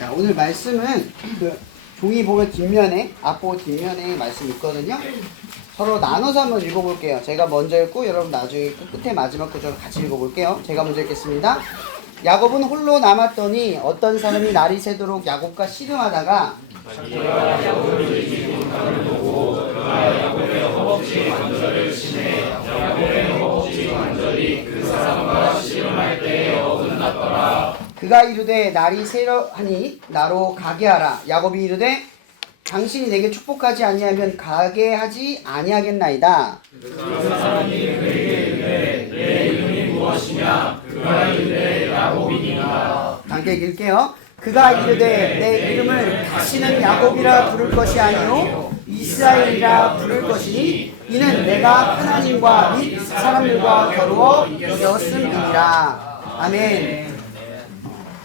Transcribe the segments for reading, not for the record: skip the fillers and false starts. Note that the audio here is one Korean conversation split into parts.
자, 오늘 말씀은 그 종이 보면 뒷면에, 앞보 뒷면에 말씀이 있거든요. 서로 나눠서 한번 읽어볼게요. 제가 먼저 읽고 여러분 나중에 끝에 마지막 구절을 같이 읽어볼게요. 제가 먼저 읽겠습니다. 야곱은 홀로 남았더니 어떤 사람이 날이 새도록 야곱과 씨름하다가 자기가 야곱을 이기는 것을 보고 그가 야곱의 허벅지 관절을 치매 야곱의 허벅지 관절이 그 사람과 씨름할 때에 어긋났더라. 그가 이르되 날이 새러하니 나로 가게 하라. 야곱이 이르되 당신이 내게 축복하지 아니하면 가게 하지 아니하겠나이다. 그 사람이 그에게 이르되 내 이름이 무엇이냐? 그가 이르되 야곱이니라. 함께 읽을게요. 그가 이르되 내 이름을 다시는 야곱이라 부를 것이 아니요 이스라엘이라 부를 것이니 이는 내가 하나님과 및 사람들과 겨루어 이겼음이니라. 아멘.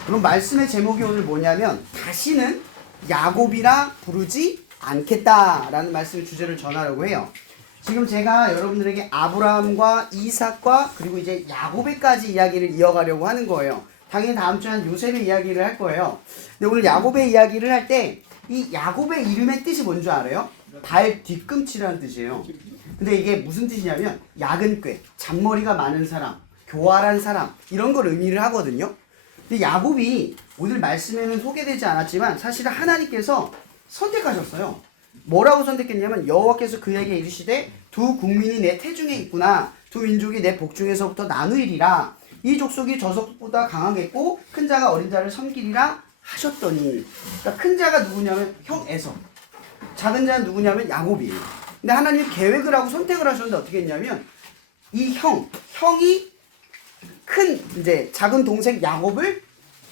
그럼 말씀의 제목이 오늘 뭐냐면 다시는 야곱이라 부르지 않겠다라는 말씀 주제를 전하려고 해요. 지금 제가 여러분들에게 아브라함과 이삭과 그리고 이제 야곱에까지 이야기를 이어가려고 하는 거예요. 당연히 다음 주에는 요셉의 이야기를 할 거예요. 근데 오늘 야곱의 이야기를 할 때 이 야곱의 이름의 뜻이 뭔지 알아요? 발 뒤꿈치라는 뜻이에요. 근데 이게 무슨 뜻이냐면 야근꾀, 잔머리가 많은 사람, 교활한 사람 이런 걸 의미를 하거든요. 근데 야곱이 오늘 말씀에는 소개되지 않았지만 사실은 하나님께서 선택하셨어요. 뭐라고 선택했냐면 여호와께서 그에게 이르시되 두 국민이 내 태중에 있구나. 두 민족이 내 복중에서부터 나누이리라. 이 족속이 저 족속보다 강하겠고 큰 자가 어린 자를 섬기리라 하셨더니, 그러니까 큰 자가 누구냐면 형 에서, 작은 자는 누구냐면 야곱이에요. 근데 하나님이 계획을 하고 선택을 하셨는데 어떻게 했냐면 이 형이 큰 이제 작은 동생 야곱을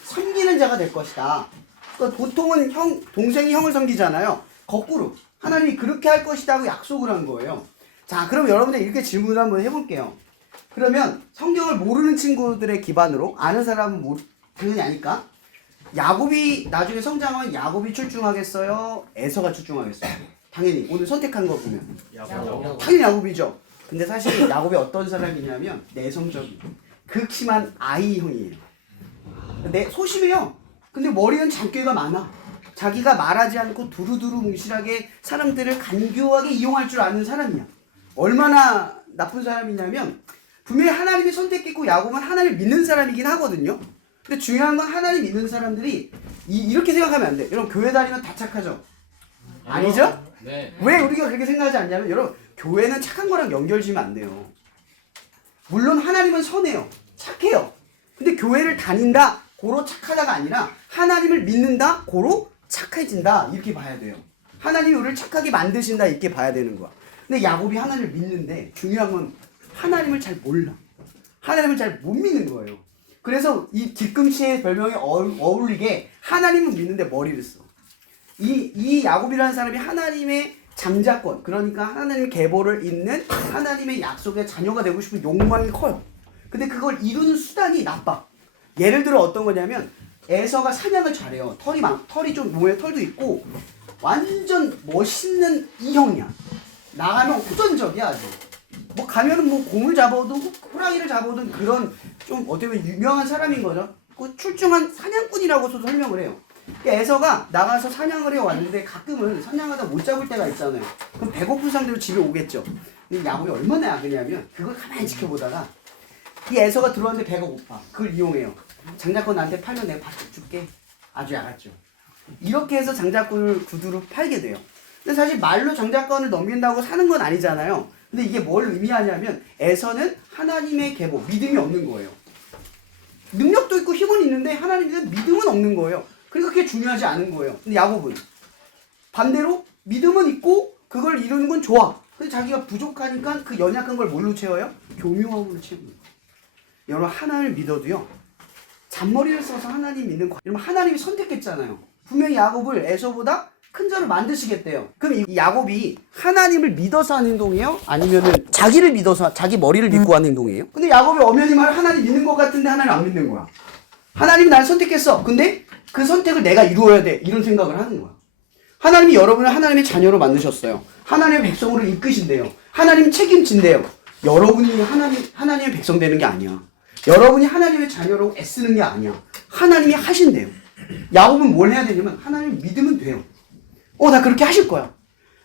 섬기는 자가 될 것이다. 그러니까 보통은 동생이 형을 섬기잖아요. 거꾸로 하나님이 그렇게 할 것이다 하고 약속을 한 거예요. 자, 그럼 여러분들 이렇게 질문을 한번 해볼게요. 그러면 성경을 모르는 친구들의 기반으로 아는 사람은 당연히 아니까 야곱이 나중에 성장하면 야곱이 출중하겠어요? 에서가 출중하겠어요? 당연히 오늘 선택한 거 보면 당연히 야곱이죠. 근데 사실 야곱이 어떤 사람이냐면 내성적인 극심한 아이형이에요. 소심해요. 근데 머리는 잔꾀가 많아. 자기가 말하지 않고 두루두루 뭉실하게 사람들을 간교하게 이용할 줄 아는 사람이야. 얼마나 나쁜 사람이냐면 분명히 하나님이 선택했고 야곱은 하나님을 믿는 사람이긴 하거든요. 근데 중요한 건 하나님 믿는 사람들이 이렇게 생각하면 안 돼. 여러분 교회 다니면 다 착하죠? 아니죠? 네. 왜 우리가 그렇게 생각하지 않냐면 여러분 교회는 착한 거랑 연결지면 안 돼요. 물론 하나님은 선해요. 착해요. 근데 교회를 다닌다 고로 착하다가 아니라 하나님을 믿는다 고로 착해진다 이렇게 봐야 돼요. 하나님이 우리를 착하게 만드신다 이렇게 봐야 되는 거야. 근데 야곱이 하나님을 믿는데 중요한 건 하나님을 잘 몰라. 하나님을 잘 못 믿는 거예요. 그래서 이 뒤꿈치의 별명에 어울리게 하나님은 믿는데 머리를 써. 이 야곱이라는 사람이 하나님의 장자권, 그러니까 하나님의 계보를 잇는 하나님의 약속의 자녀가 되고 싶은 욕망이 커요. 근데 그걸 이루는 수단이 나빠. 예를 들어 어떤 거냐면 에서가 사냥을 잘해요. 털이 좀 몸에 털도 있고 완전 멋있는 이형이야. 나가면 호전적이야 아주. 뭐 가면은 뭐 곰을 잡아오든 호랑이를 잡아오든 그런 좀 어떻게 보면 유명한 사람인 거죠. 그 출중한 사냥꾼이라고도 설명을 해요. 에서가 나가서 사냥을 해왔는데 가끔은 사냥하다 못 잡을 때가 있잖아요. 그럼 배고픈 상태로 집에 오겠죠. 근데 야곱이 얼마나 야그냐면 그걸 가만히 지켜보다가 이 에서가 들어왔는데 배가 고파. 그걸 이용해요. 장자권 나한테 팔면 내가 밥 줄게. 아주 야갔죠. 이렇게 해서 장자권을 구두로 팔게 돼요. 근데 사실 말로 장자권을 넘긴다고 사는 건 아니잖아요. 근데 이게 뭘 의미하냐면 에서는 하나님의 계보, 믿음이 없는 거예요. 능력도 있고 힘은 있는데 하나님에 믿음은 없는 거예요. 그러니까 그게 중요하지 않은 거예요. 근데 야곱은 반대로 믿음은 있고 그걸 이루는 건 좋아. 근데 자기가 부족하니까 그 연약한 걸 뭘로 채워요? 교묘함으로 채우는 거예요. 여러분 하나님을 믿어도요. 잔머리를 써서 하나님 믿는 거. 여러분 하나님이 선택했잖아요. 분명히 야곱을 에서보다 큰 자로 만드시겠대요. 그럼 이 야곱이 하나님을 믿어서 하는 행동이에요? 아니면은 자기를 믿어서 자기 머리를 믿고 하는 행동이에요? 근데 야곱이 엄연히 말해 하나님 믿는 것 같은데 하나님 안 믿는 거야. 하나님이 날 선택했어. 근데 그 선택을 내가 이루어야 돼. 이런 생각을 하는 거야. 하나님이 여러분을 하나님의 자녀로 만드셨어요. 하나님의 백성으로 이끄신대요. 하나님 책임진대요. 여러분이 하나님의 백성 되는 게 아니야. 여러분이 하나님의 자녀로 애쓰는 게 아니야. 하나님이 하신대요. 야곱은 뭘 해야 되냐면 하나님을 믿으면 돼요. 나 그렇게 하실 거야.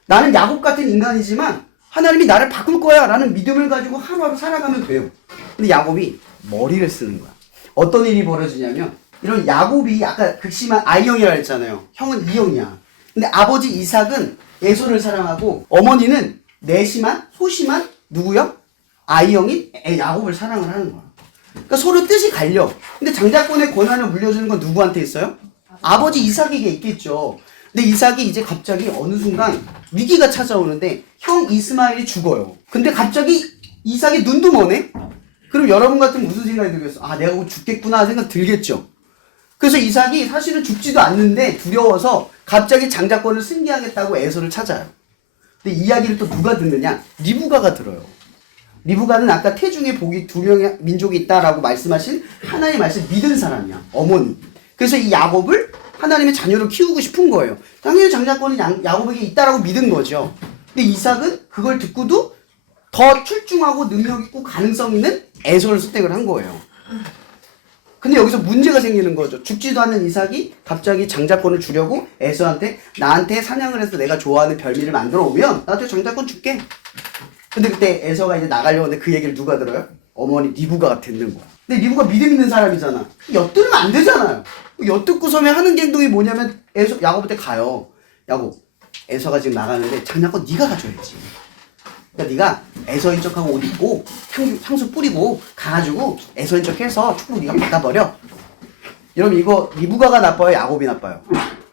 나는 야곱 같은 인간이지만 하나님이 나를 바꿀 거야 라는 믿음을 가지고 하루하루 살아가면 돼요. 근데 야곱이 머리를 쓰는 거야. 어떤 일이 벌어지냐면 이런 야곱이 아까 극심한 I형이라 했잖아요. 형은 E형이야. 근데 아버지 이삭은 에서를 사랑하고 어머니는 내심한 소심한 누구요? I형인 야곱을 사랑을 하는 거야. 그러니까 서로 뜻이 갈려. 근데 장자권의 권한을 물려주는 건 누구한테 있어요? 아버지 이삭에게 있겠죠. 근데 이삭이 이제 갑자기 어느 순간 위기가 찾아오는데 형 이스마엘이 죽어요. 근데 갑자기 이삭이 눈도 머네? 그럼 여러분 같으면 무슨 생각이 들겠어? 내가 곧 죽겠구나 생각 들겠죠. 그래서 이삭이 사실은 죽지도 않는데 두려워서 갑자기 장자권을 승계하겠다고 에서를 찾아요. 근데 이야기를 또 누가 듣느냐? 리브가가 들어요. 리브가는 아까 태중에 복이 2명의 민족이 있다라고 말씀하신 하나님의 말씀 믿은 사람이야. 어머니. 그래서 이 야곱을 하나님의 자녀로 키우고 싶은 거예요. 당연히 장자권은 야곱에게 있다라고 믿은 거죠. 근데 이삭은 그걸 듣고도 더 출중하고 능력 있고 가능성 있는 에서를 선택을 한 거예요. 근데 여기서 문제가 생기는 거죠. 죽지도 않는 이삭이 갑자기 장자권을 주려고 에서한테 나한테 사냥을 해서 내가 좋아하는 별미를 만들어 오면 나도 장자권 줄게. 근데 그때 에서가 이제 나가려고 하는데 그 얘기를 누가 들어요? 어머니 리브가가 듣는 거야. 근데 리브가 믿음 있는 사람이잖아. 엿들으면 안 되잖아요. 엿듣고서면 하는 행동이 뭐냐면 야곱한테 가요. 야곱, 에서가 지금 나가는데 장자권 네가 가져야지. 그러니까 네가 에서인 척하고 옷 입고 향수 뿌리고 가가지고 에서인 척해서 축복 네가 받아버려. 여러분 이거 리브가가 나빠요? 야곱이 나빠요?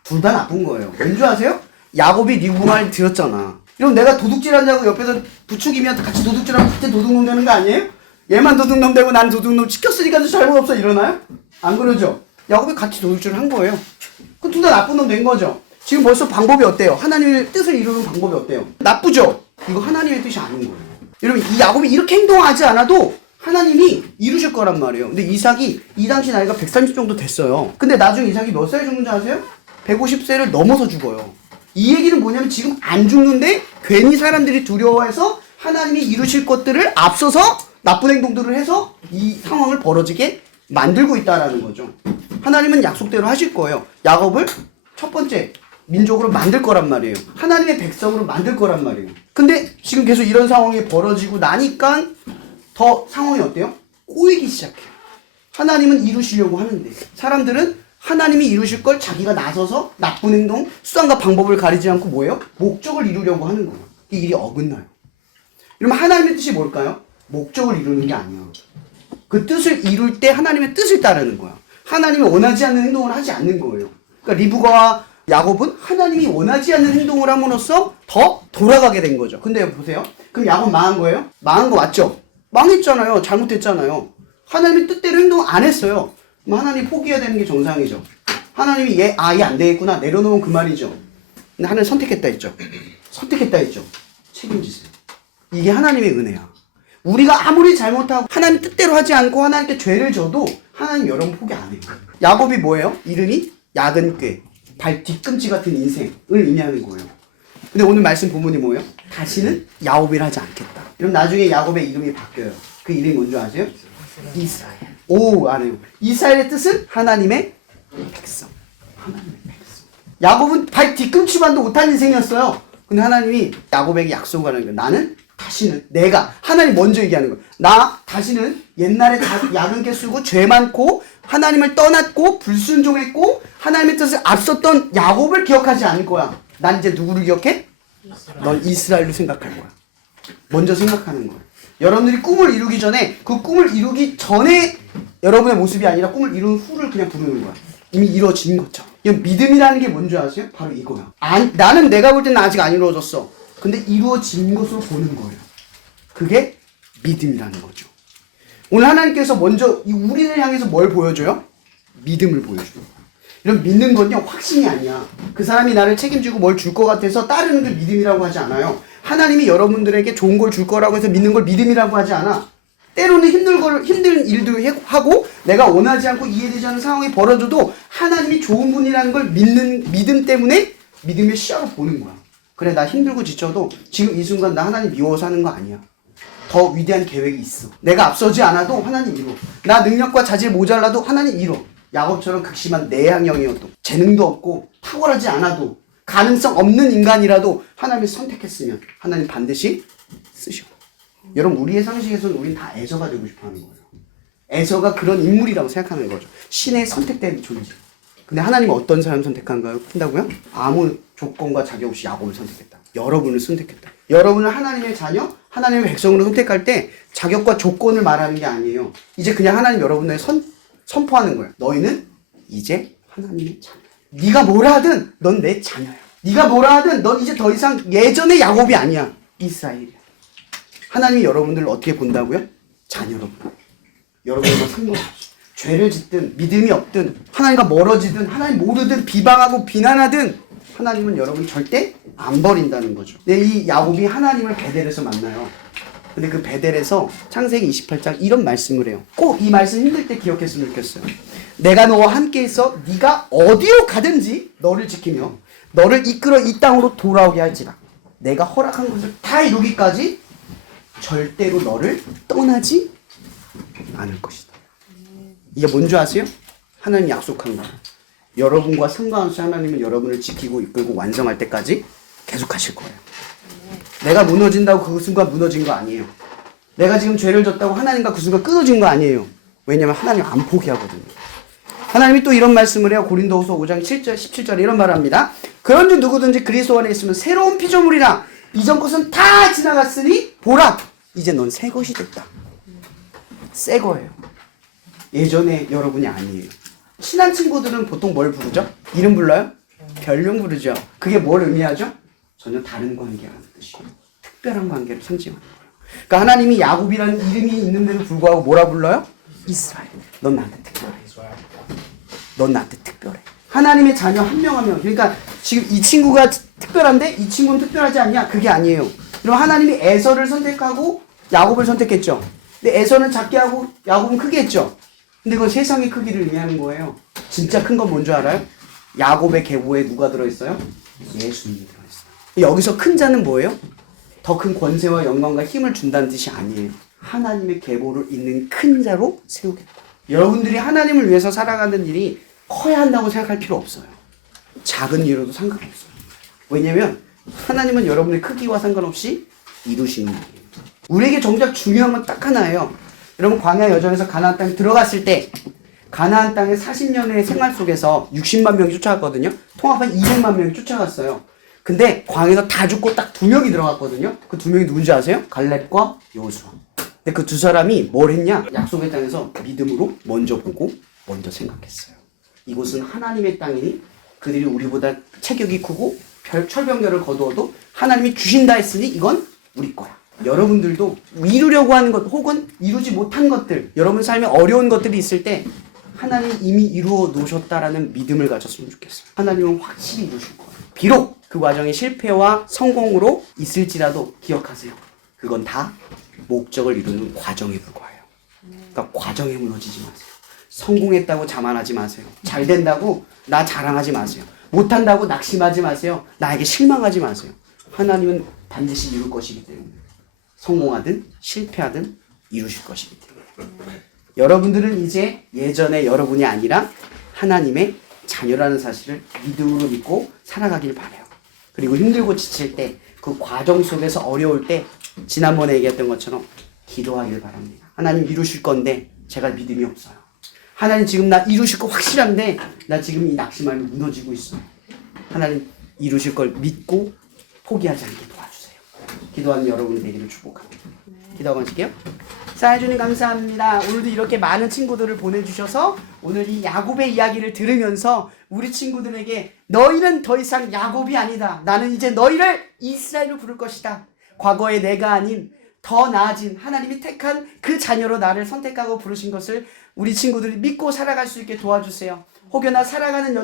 둘 다 나쁜 거예요. 왠 줄 아세요? 야곱이 리브가 말 들었잖아. 그럼 내가 도둑질하자고 옆에서 부추기면 같이 도둑질하면 같이 도둑놈 되는 거 아니에요? 얘만 도둑놈 되고 난 도둑놈 시켰으니까 잘못 없어 이러나요? 안 그러죠? 야곱이 같이 도둑질을 한 거예요. 그럼 둘 다 나쁜 놈 된 거죠. 지금 벌써 방법이 어때요? 하나님의 뜻을 이루는 방법이 어때요? 나쁘죠? 이거 하나님의 뜻이 아닌 거예요. 여러분 이 야곱이 이렇게 행동하지 않아도 하나님이 이루실 거란 말이에요. 근데 이삭이 이 당시 나이가 130 정도 됐어요. 근데 나중에 이삭이 몇 살에 죽는지 아세요? 150세를 넘어서 죽어요. 이 얘기는 뭐냐면 지금 안 죽는데 괜히 사람들이 두려워해서 하나님이 이루실 것들을 앞서서 나쁜 행동들을 해서 이 상황을 벌어지게 만들고 있다라는 거죠. 하나님은 약속대로 하실 거예요. 야곱을 첫 번째 민족으로 만들 거란 말이에요. 하나님의 백성으로 만들 거란 말이에요. 근데 지금 계속 이런 상황이 벌어지고 나니까 더 상황이 어때요? 꼬이기 시작해요. 하나님은 이루시려고 하는데 사람들은 하나님이 이루실 걸 자기가 나서서 나쁜 행동, 수단과 방법을 가리지 않고 뭐예요? 목적을 이루려고 하는 거예요. 이 일이 어긋나요. 그러면 하나님의 뜻이 뭘까요? 목적을 이루는 게 아니야. 그 뜻을 이룰 때 하나님의 뜻을 따르는 거야. 하나님이 원하지 않는 행동을 하지 않는 거예요. 그러니까 리브가와 야곱은 하나님이 원하지 않는 행동을 함으로써 더 돌아가게 된 거죠. 근데 보세요. 그럼 야곱 망한 거예요? 망한 거 맞죠? 망했잖아요. 잘못했잖아요. 하나님의 뜻대로 행동 안 했어요. 그럼 하나님 포기해야 되는 게 정상이죠. 하나님이 얘 안 되겠구나 내려놓으면 그 말이죠. 근데 하나님 선택했다 했죠. 선택했다 했죠. 책임지세요. 이게 하나님의 은혜야. 우리가 아무리 잘못하고 하나님 뜻대로 하지 않고 하나님께 죄를 져도 하나님 여러분 포기 안 해요. 야곱이 뭐예요? 이름이 야근 꾀, 발 뒤꿈치 같은 인생을 의미하는 거예요. 근데 오늘 말씀 본문이 뭐예요? 다시는 야곱이라 하지 않겠다. 그럼 나중에 야곱의 이름이 바뀌어요. 그 이름이 뭔지 아세요? 이스라엘. 오, 안 해요. 이스라엘의 뜻은 하나님의 백성. 하나님의 백성. 야곱은 발 뒤꿈치만도 못한 인생이었어요. 근데 하나님이 야곱에게 약속을 하는 거예요. 나는 다시는 내가 하나님 먼저 얘기하는 거예요. 나 다시는 옛날에 야근깨 쓰고 죄 많고 하나님을 떠났고 불순종했고 하나님의 뜻을 앞섰던 야곱을 기억하지 않을 거야. 난 이제 누구를 기억해? 넌 이스라엘로 생각할 거야. 먼저 생각하는 거야. 여러분들이 꿈을 이루기 전에 그 꿈을 이루기 전에 여러분의 모습이 아니라 꿈을 이룬 후를 그냥 부르는 거야. 이미 이루어진 것처럼. 이 믿음이라는 게 뭔지 아세요? 바로 이거야. 나는 내가 볼 때는 아직 안 이루어졌어. 근데 이루어진 것으로 보는 거예요. 그게 믿음이라는 거죠. 오늘 하나님께서 먼저 우리를 향해서 뭘 보여줘요? 믿음을 보여줘요. 이런 믿는 건요 확신이 아니야. 그 사람이 나를 책임지고 뭘 줄 것 같아서 따르는 걸 믿음이라고 하지 않아요. 하나님이 여러분들에게 좋은 걸 줄 거라고 해서 믿는 걸 믿음이라고 하지 않아. 때로는 힘든 일도 하고 내가 원하지 않고 이해되지 않는 상황이 벌어져도 하나님이 좋은 분이라는 걸 믿는 믿음 때문에 믿음의 시야로 보는 거야. 그래 나 힘들고 지쳐도 지금 이 순간 나 하나님 미워서 하는 거 아니야. 더 위대한 계획이 있어. 내가 앞서지 않아도 하나님 이뤄. 나 능력과 자질 모자라도 하나님 이뤄. 야곱처럼 극심한 내향형이어도 재능도 없고 탁월하지 않아도 가능성 없는 인간이라도 하나님이 선택했으면 하나님 반드시 쓰셔. 여러분 우리의 상식에서는 우린 다 에서가 되고 싶어하는 거예요. 에서가 그런 인물이라고 생각하는 거죠. 신의 선택된 존재. 근데 하나님은 어떤 사람 선택한다고요? 아무 조건과 자격 없이 야곱을 선택했다. 여러분을 선택했다. 여러분을 하나님의 자녀, 하나님의 백성으로 선택할 때 자격과 조건을 말하는 게 아니에요. 이제 그냥 하나님 여러분을 선포하는 거예요. 너희는 이제 하나님의 자녀야. 네가 뭐라 하든 넌 내 자녀야. 네가 뭐라 하든 넌 이제 더 이상 예전의 야곱이 아니야. 이스라엘이야. 하나님이 여러분들을 어떻게 본다고요? 자녀로 본다. 여러분과 상관없이 죄를 짓든 믿음이 없든 하나님과 멀어지든 하나님 모르든 비방하고 비난하든 하나님은 여러분 절대 안 버린다는 거죠. 네, 이 야곱이 하나님을 베델에서 만나요. 근데 그 베델에서 창세기 28장 이런 말씀을 해요. 꼭 이 말씀 힘들 때 기억했으면 좋겠어요. 내가 너와 함께 있어 네가 어디로 가든지 너를 지키며 너를 이끌어 이 땅으로 돌아오게 할지라. 내가 허락한 것을 다 이루기까지 절대로 너를 떠나지 않을 것이다. 이게 뭔지 아세요? 하나님 약속한 거. 여러분과 상관없이 하나님은 여러분을 지키고 이끌고 완성할 때까지 계속 하실 거예요. 내가 무너진다고 그 순간 무너진 거 아니에요. 내가 지금 죄를 졌다고 하나님과 그 순간 끊어진 거 아니에요. 왜냐면 하나님 안 포기하거든요. 하나님이 또 이런 말씀을 해요. 고린도후서 5장 7절 17절에 이런 말을 합니다. 그런즉 누구든지 그리스도 안에 있으면 새로운 피조물이라. 이전 것은 다 지나갔으니 보라 이제 넌 새 것이 됐다. 새 거예요. 예전에 여러분이 아니에요. 친한 친구들은 보통 뭘 부르죠? 이름 불러요? 별명 부르죠. 그게 뭘 의미하죠? 전혀 다른 관계라는 뜻이에요. 특별한 관계를 상징하는 거예요. 그러니까 하나님이 야곱이라는 이름이 있는데도 불구하고 뭐라 불러요? 이스라엘. 넌 나한테 특별해. 넌 나한테 특별해. 하나님의 자녀 한 명 한 명. 그러니까 지금 이 친구가 특별한데 이 친구는 특별하지 않냐? 그게 아니에요. 그럼 하나님이 에서를 선택하고 야곱을 선택했죠. 근데 에서는 작게 하고 야곱은 크게 했죠. 근데 그건 세상의 크기를 의미하는 거예요. 진짜 큰 건 뭔지 알아요? 야곱의 계보에 누가 들어있어요? 예수님이 들어있어요. 여기서 큰 자는 뭐예요? 더 큰 권세와 영광과 힘을 준다는 뜻이 아니에요. 하나님의 계보를 잇는 큰 자로 세우겠다. 여러분들이 하나님을 위해서 살아가는 일이 커야 한다고 생각할 필요 없어요. 작은 일로도 상관없어요. 왜냐면 하나님은 여러분의 크기와 상관없이 이루시는 일이에요. 우리에게 정작 중요한 건 딱 하나예요. 여러분 광야 여정에서 가나안 땅에 들어갔을 때 가나안 땅의 40년의 생활 속에서 60만 명이 쫓아갔거든요. 통합한 200만 명이 쫓아갔어요. 근데 광야에서 다 죽고 딱 2명이 들어갔거든요. 그 2명이 누군지 아세요? 갈렙과 여호수아. 근데 그 두 사람이 뭘 했냐? 약속의 땅에서 믿음으로 먼저 보고 먼저 생각했어요. 이곳은 하나님의 땅이니 그들이 우리보다 체격이 크고 철병결을 거두어도 하나님이 주신다 했으니 이건 우리 거야. 여러분들도 이루려고 하는 것 혹은 이루지 못한 것들, 여러분 삶에 어려운 것들이 있을 때 하나님 이미 이루어 놓으셨다라는 믿음을 가졌으면 좋겠어요. 하나님은 확실히 이루실 거예요. 비록 그 과정이 실패와 성공으로 있을지라도 기억하세요. 그건 다 목적을 이루는 과정에 불과해요. 그러니까 과정에 무너지지 마세요. 성공했다고 자만하지 마세요. 잘 된다고 나 자랑하지 마세요. 못한다고 낙심하지 마세요. 나에게 실망하지 마세요. 하나님은 반드시 이룰 것이기 때문에 성공하든 실패하든 이루실 것이기 때문에 여러분들은 이제 예전의 여러분이 아니라 하나님의 자녀라는 사실을 믿음으로 믿고 살아가길 바라요. 그리고 힘들고 지칠 때 그 과정 속에서 어려울 때 지난번에 얘기했던 것처럼 기도하길 바랍니다. 하나님 이루실 건데 제가 믿음이 없어요. 하나님 지금 나 이루실 거 확실한데 나 지금 이 낙심하며 무너지고 있어요. 하나님 이루실 걸 믿고 포기하지 않게 도와주세요. 기도하는 여러분이 되기를 축복합니다. 기도하고 마실게요. 사해주님 감사합니다. 오늘도 이렇게 많은 친구들을 보내주셔서 오늘 이 야곱의 이야기를 들으면서 우리 친구들에게 너희는 더 이상 야곱이 아니다. 나는 이제 너희를 이스라엘로 부를 것이다. 과거의 내가 아닌 더 나아진 하나님이 택한 그 자녀로 나를 선택하고 부르신 것을 우리 친구들이 믿고 살아갈 수 있게 도와주세요. 혹여나 살아가는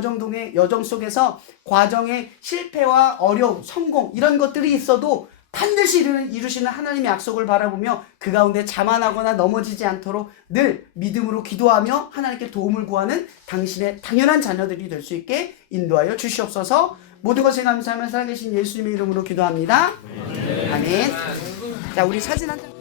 여정 속에서 과정의 실패와 어려움, 성공 이런 것들이 있어도 반드시 이루시는 하나님의 약속을 바라보며 그 가운데 자만하거나 넘어지지 않도록 늘 믿음으로 기도하며 하나님께 도움을 구하는 당신의 당연한 자녀들이 될 수 있게 인도하여 주시옵소서. 모든 것에 감사하며 살아계신 예수님의 이름으로 기도합니다. 아멘. 자, 우리 사진 한 장.